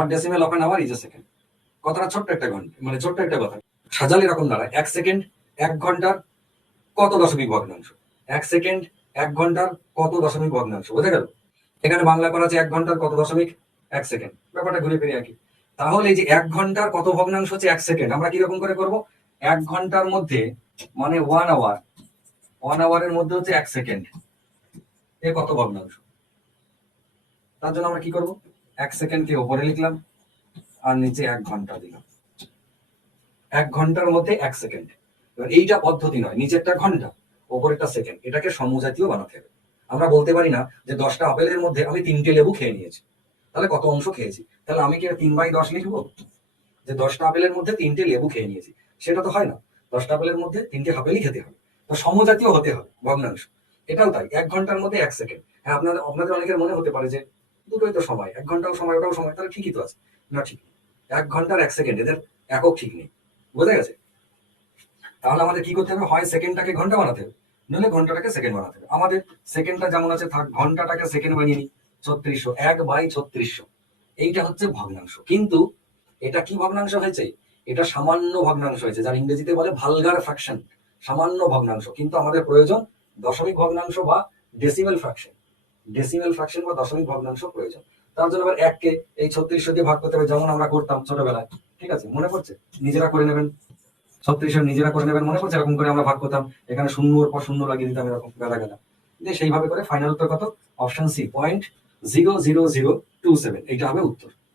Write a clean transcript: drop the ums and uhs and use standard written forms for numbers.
Hot decimal of an hour is a second. কথাটা ছোট্ট একটা ঘন্টা, মানে ছোট্ট একটা কথা। সাজালে এরকম দাঁড়ায়, 1 সেকেন্ড 1 ঘন্টার কত দশমিক ভগ্নাংশ, 1 সেকেন্ড 1 ঘন্টার কত দশমিক ভগ্নাংশ, বোঝা গেল? এখানে বাংলা করা আছে 1 ঘন্টার কত দশমিক 1 সেকেন্ড, ব্যাপারটা ঘুরে ফিরে একই। তাহলে এই যে 1 ঘন্টার কত ভগ্নাংশ হচ্ছে 1 সেকেন্ড, আমরা কিরকম করে করব? 1 ঘন্টার মধ্যে মানে 1 আওয়ার, 1 আওয়ারের মধ্যে হচ্ছে 1 সেকেন্ড, এ কত ভগ্নাংশ। তার জন্য আমরা কি করব, 1 সেকেন্ডকে উপরে লিখলাম আর নিচে 1 ঘন্টা দিলাম। 1 ঘন্টার মধ্যে 1 সেকেন্ড। এবার এইটা পদ্ধতি নয়, নিচেরটা ঘন্টা ওপরেরটা সেকেন্ড, এটাকে সমজাতীয় বানাতে হবে। আমরা বলতে পারি না যে 10টা আপেলের মধ্যে আমি 3টে লেবু খেয়ে নিয়েছি, তাহলে কত অংশ খেয়েছি, তাহলে আমি কি 3/10 লিখবো যে 10টা আপেলের মধ্যে 3টে লেবু খেয়ে নিয়েছি? সেটা তো হয় না, 10টা আপেলের মধ্যে 3টে আপেলই খেতে হবে। তো সমজাতীয় হতে হবে ভগ্নাংশ। এটাও তাই, 1 ঘন্টার মধ্যে 1 সেকেন্ড। হ্যাঁ, আপনাদের অনেকের মনে হতে পারে যে দুটোই তো সময়, 1 ঘন্টাও সময় ওটাও সময়, তাহলে ঠিকই তো আছে। না, ঠিক নেই। 1 ঘন্টার 1 সেকেন্ড এদের একক ঠিক নেই, বোঝা গেছে? তাহলে আমাদের কি করতে হবে, হয় সেকেন্ডটাকে ঘন্টা বানাতে হবে, নইলে ঘন্টাটাকে সেকেন্ড বানাতে হবে। আমাদের সেকেন্ডটা যেমন আছে থাক, ঘন্টাটাকে সেকেন্ড বানিয়ে নিই। 3600, 1/3600, এইটা হচ্ছে ভগ্নাংশ। কিন্তু এটা কি ভগ্নাংশ হয়েছে? এটা সামান্য ভগ্নাংশ হয়েছে, যার ইংরেজিতে বলে ভালগার ফ্র্যাকশন, সামান্য ভগ্নাংশ। কিন্তু আমাদের প্রয়োজন দশমিক ভগ্নাংশ বা ডেসিমেল ফ্র্যাকশন, ডেসিমেল ফ্র্যাকশন বা দশমিক ভগ্নাংশ প্রয়োজন। তার জন্য আবার 1কে এই 3600 দিয়ে ভাগ করতে হবে, যেমন আমরা করতাম ছোটবেলায়। ঠিক আছে, মনে পড়ছে? নিজেরা করে নেবেন, 3600 নিজেরা করে নেবেন, মনে পড়ছে? এরকম করে আমরা ভাগ করতাম, এখানে শূন্যর পর শূন্য লাগিয়ে দিতাম, এরকম গাদা গাদা দিয়ে সেইভাবে করে ফাইনাল উত্তর কত? অপশন সি, 0.00027, এইটা হবে উত্তর।